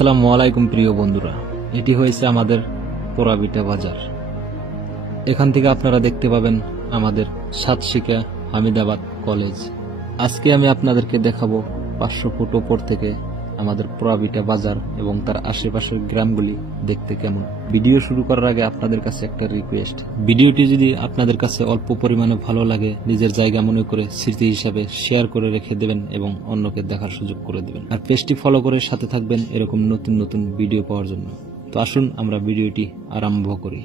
আসসালামু আলাইকুম প্রিয় বন্ধুরা, এটি হয়েছে আমাদের পোড়াবিটা বাজার। এখান থেকে আপনারা দেখতে পাবেন আমাদের সাতশিকা হামিদাবাদ কলেজ। আজকে আমি আপনাদেরকে দেখাবো 500 ফুট উপর থেকে আমাদের পোড়াবিটা বাজার এবং তার আশেপাশের গ্রামগুলি দেখতে কেমন। ভিডিও শুরু করার আগে আপনাদের কাছে একটা রিকোয়েস্ট, ভিডিওটি যদি আপনাদের কাছে অল্প পরিমাণে ভালো লাগে নিজের জায়গা মনে করে স্মৃতি হিসাবে শেয়ার করে রেখে দেবেন এবং অন্যকে দেখার সুযোগ করে দেবেন। আর পেজটি ফলো করে সাথে থাকবেন এরকম নতুন নতুন ভিডিও পাওয়ার জন্য। তো আসুন আমরা ভিডিওটি আরম্ভ করি।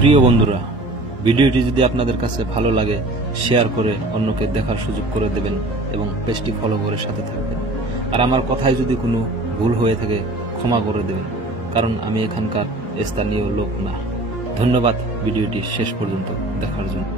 প্রিয় বন্ধুরা, ভিডিওটি যদি আপনাদের কাছে ভালো লাগে শেয়ার করে অন্যকে দেখার সুযোগ করে দেবেন এবং পেজটি ফলো করে সাথে থাকবেন। আর আমার কথায় যদি কোনো ভুল হয়ে থাকে ক্ষমা করে দেবেন, কারণ আমি এখানকার স্থানীয় লোক না। ধন্যবাদ ভিডিওটি শেষ পর্যন্ত দেখার জন্য।